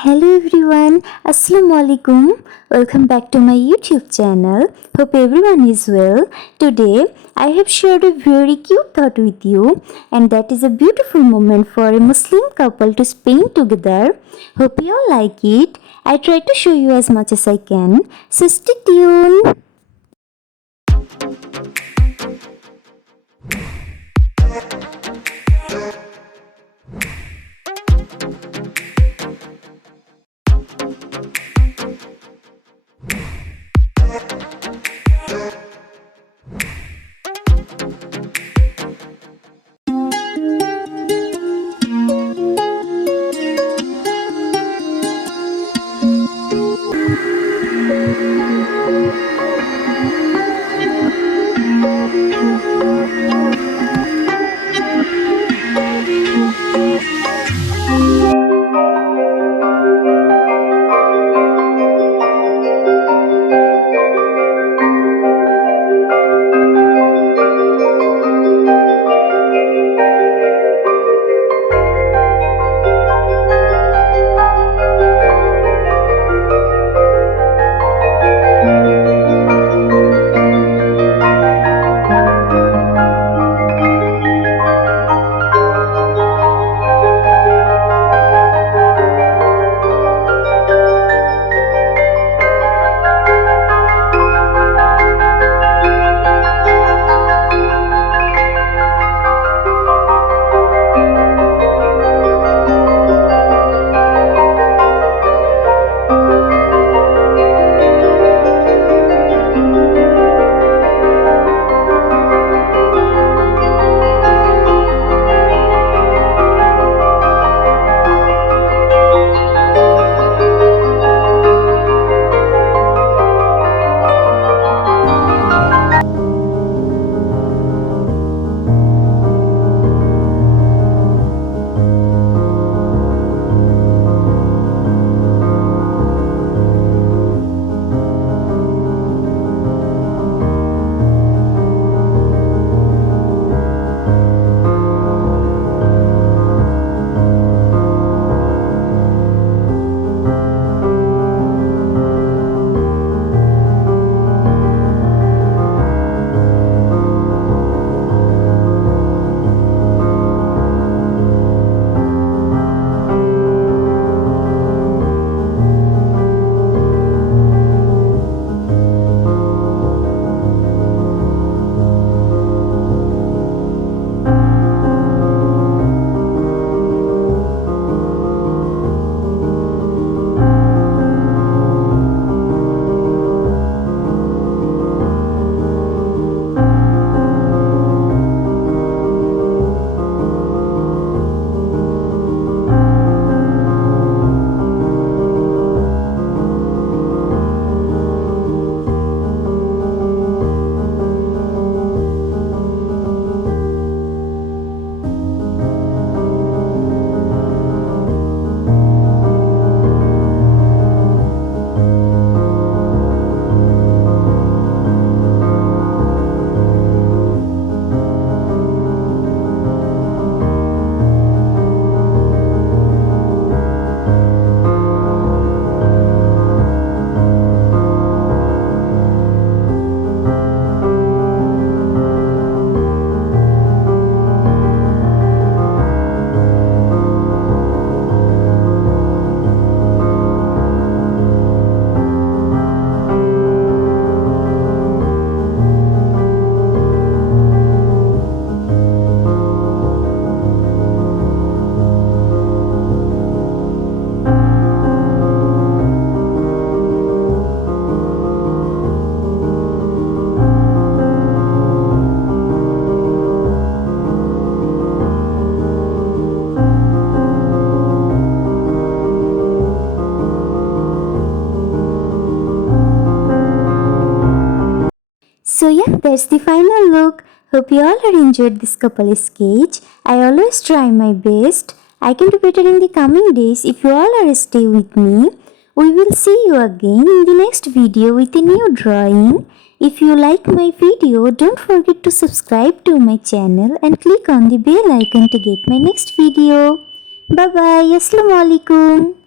Hello everyone, Assalamu alaikum. Welcome back to my YouTube channel. Hope everyone is well. Today I have shared a very cute thought with you, and that is a beautiful moment for a Muslim couple to spend together. Hope you all like it. I try to show you as much as I can. So stay tuned. So yeah, that's the final look. Hope you all have enjoyed this couple sketch. I always try my best. I can do better in the coming days if you all are stay with me. We will see you again in the next video with a new drawing. If you like my video, don't forget to subscribe to my channel and click on the bell icon to get my next video. Bye bye. Assalamu alaikum.